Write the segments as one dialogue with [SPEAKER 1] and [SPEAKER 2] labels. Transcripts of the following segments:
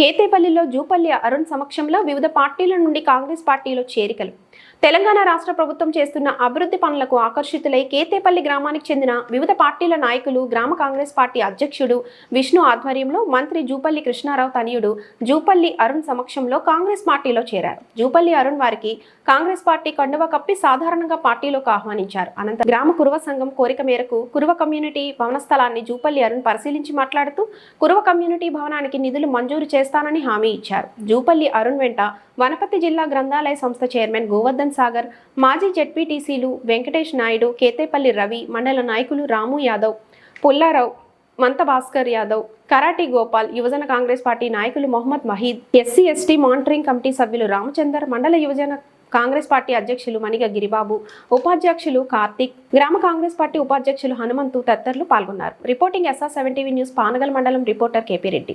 [SPEAKER 1] కేతేపల్లిలో జూపల్లి అరుణ్ సమక్షంలో వివిధ పార్టీల నుండి కాంగ్రెస్ పార్టీలో చేరికలు. తెలంగాణ రాష్ట్ర ప్రభుత్వం చేస్తున్న అభివృద్ధి పనులకు ఆకర్షితులై కేతేపల్లి గ్రామానికి చెందిన వివిధ పార్టీల నాయకులు గ్రామ కాంగ్రెస్ పార్టీ అధ్యక్షుడు విష్ణు ఆధ్వర్యంలో మంత్రి జూపల్లి కృష్ణారావు తనయుడు జూపల్లి అరుణ్ సమక్షంలో కాంగ్రెస్ పార్టీలో చేరారు. జూపల్లి అరుణ్ వారికి కాంగ్రెస్ పార్టీ కండువ కప్పి సాధారణంగా పార్టీలోకి ఆహ్వానించారు. అనంతరం గ్రామ కురువ సంఘం కోరిక మేరకు కురువ కమ్యూనిటీ భవన స్థలాన్ని జూపల్లి అరుణ్ పరిశీలించి మాట్లాడుతూ కురువ కమ్యూనిటీ భవనానికి నిధులు మంజూరు చేస్తానని హామీ ఇచ్చారు. జూపల్లి అరుణ్ వెంట వనపర్తి జిల్లా గ్రంథాలయ సంస్థ చైర్మన్ గోవర్ధన్ సాగర్ మాజీ జెడ్పీటీసీలు వెంకటేష్ నాయుడు కేతేపల్లి రవి మండల నాయకులు రాము యాదవ్ పుల్లారావు మంత భాస్కర్ యాదవ్ కరాటి గోపాల్ యువజన కాంగ్రెస్ పార్టీ నాయకులు Mohammed Mahid SC ST monitoring committee సభ్యులు రామచందర్ మండల యువజన కాంగ్రెస్ పార్టీ అధ్యక్షులు మణిగ గిరిబాబు ఉపాధ్యక్షులు కార్తిక్ గ్రామ కాంగ్రెస్ పార్టీ ఉపాధ్యక్షులు హనుమంతు తదితరులు పాల్గొన్నారు. Reporting SR seven TV news Panagal మండలం రిపోర్టర్ కేపీ రెడ్డి.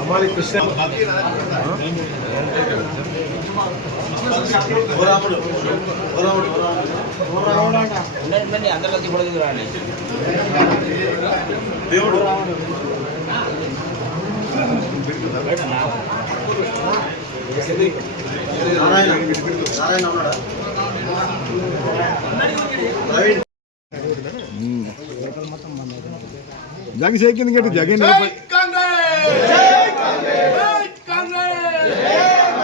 [SPEAKER 2] हमारे कृष्ण రాముడు రాముడు
[SPEAKER 3] ఉండండి అందరిలో దిగుడు రాండి
[SPEAKER 2] దేవుడు నారాయణ నారాయణ ఉన్నాడా ప్రవీణ్
[SPEAKER 4] జగన్ సేకింది గట్టి జగన్